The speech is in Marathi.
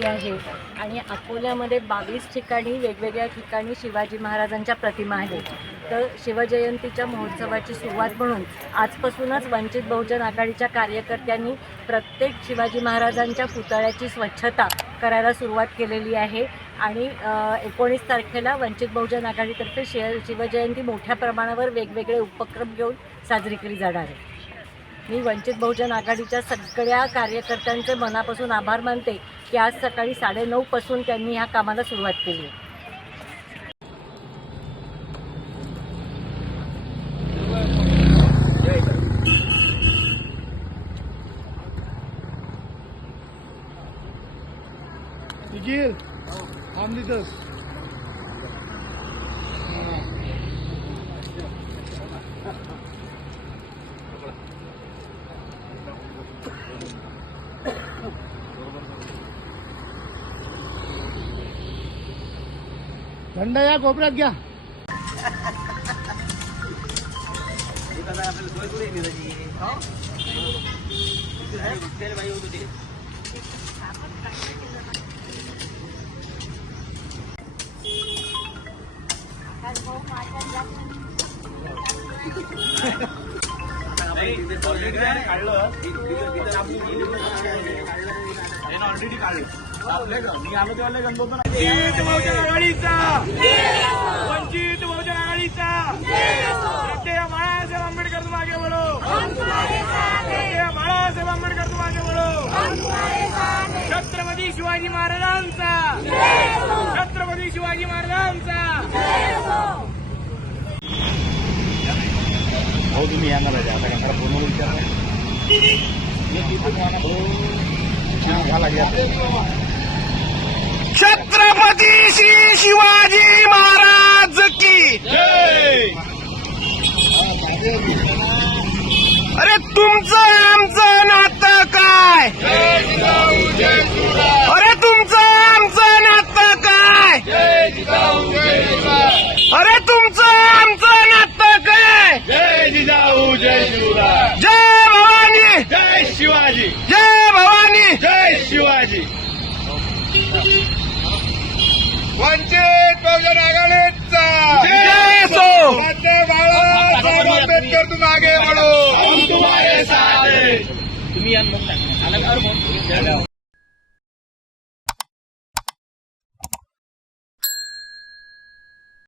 जयंती आहे. आणि अकोल्यामध्ये बावीस ठिकाणी वेगवेगळ्या ठिकाणी शिवाजी महाराजांच्या प्रतिमा आहेत. तर शिवजयंतीच्या महोत्सवाची सुरुवात म्हणून आजपासूनच वंचित बहुजन आघाडीच्या कार्यकर्त्यांनी प्रत्येक शिवाजी महाराजांच्या पुतळ्याची स्वच्छता करायला सुरुवात केलेली आहे. आणि एकोणीस तारखेला वंचित बहुजन आघाडीतर्फे शि शिवजयंती मोठ्या प्रमाणावर वेगवेगळे उपक्रम घेऊन साजरी केली जाणार आहे. मी वंचित बहुजन आघाडीच्या सगळ्या कार्यकर्त्यांचे मनापासून आभार मानते की आज सकाळी साडेनऊपासून त्यांनी ह्या कामाला सुरुवात केली. आहे निखिल थांब थंड या कोपऱ्यात घ्या. काढलं ऑलरेडी काढलं. वंचित बहुजन आघाडीचा वंचित बहुजन आघाडीचा श्रद्धेय बाळासाहेब आंबेडकर तुम आगे बोलो बाळासाहेब आंबेडकर तुम बोलो छत्रपती शिवाजी महाराजांचा छत्रपती शिवाजी महाराजांचा भाऊ तुम्ही यांना पाहिजे आता. काय मला फोनवर विचारा झाला घ्या छत्रपती श्री शिवाजी महाराज की. अरे तुमचं आमचं नातं काय? अरे तुमचं आमचं नातं काय? अरे तुमचं आमचं नातं काय? जय जिजाऊ जय शिवराय जय भवानी. जय शिवाजी. जय भवानी. जय शिवाजी. वंचित बहुजन आघाडीचा. जय असो. श्रद्धेय बाळासाहेब आंबेडकर तुम आगे बढ़ो हम तुम्हारे साथ हैं